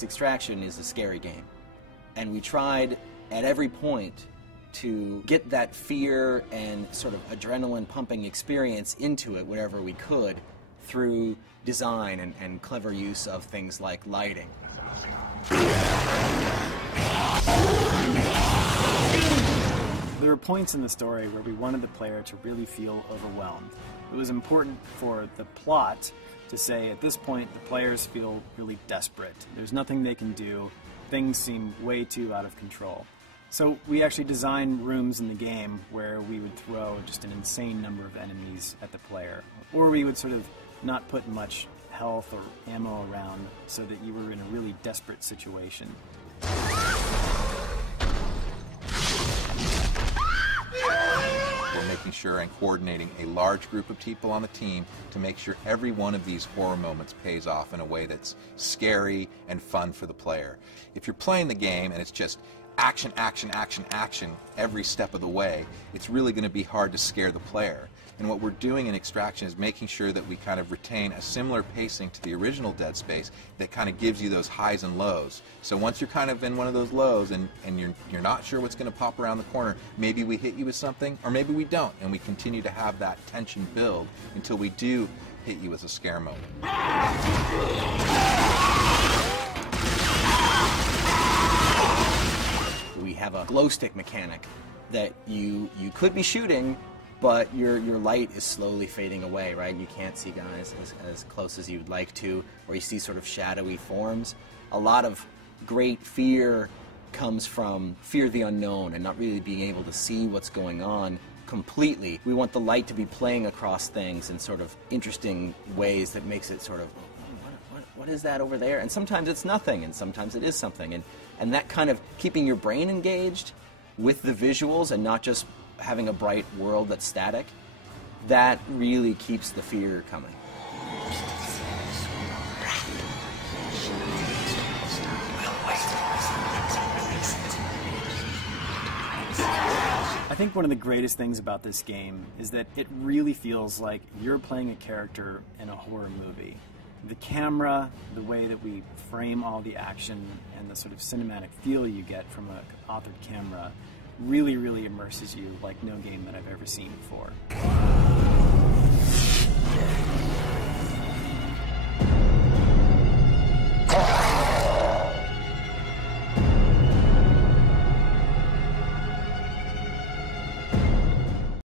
face, Extraction is a scary game. And we tried at every point to get that fear and sort of adrenaline pumping experience into it wherever we could through design and clever use of things like lighting. There were points in the story where we wanted the player to really feel overwhelmed. It was important for the plot to say, at this point, the players feel really desperate. There's nothing they can do. Things seem way too out of control. So we actually designed rooms in the game where we would throw just an insane number of enemies at the player. Or we would sort of not put much health or ammo around so that you were in a really desperate situation. We're making sure and coordinating a large group of people on the team to make sure every one of these horror moments pays off in a way that's scary and fun for the player. If you're playing the game and it's just action, action, action, action every step of the way, it's really going to be hard to scare the player. And what we're doing in Extraction is making sure that we kind of retain a similar pacing to the original Dead Space that kind of gives you those highs and lows. So once you're kind of in one of those lows and you're not sure what's going to pop around the corner, maybe we hit you with something or maybe we don't, and we continue to have that tension build until we do hit you with a scare moment. We have a glow stick mechanic that you could be shooting, but your light is slowly fading away, right? You can't see guys as close as you'd like to, or you see sort of shadowy forms. A lot of great fear comes from fear of the unknown and not really being able to see what's going on completely. We want the light to be playing across things in sort of interesting ways that makes it sort of, what is that over there? And sometimes it's nothing, and sometimes it is something. And that kind of keeping your brain engaged with the visuals and not just having a bright world that's static, that really keeps the fear coming. I think one of the greatest things about this game is that it really feels like you're playing a character in a horror movie. The camera, the way that we frame all the action, and the sort of cinematic feel you get from an authored camera really, really immerses you like no game that I've ever seen before.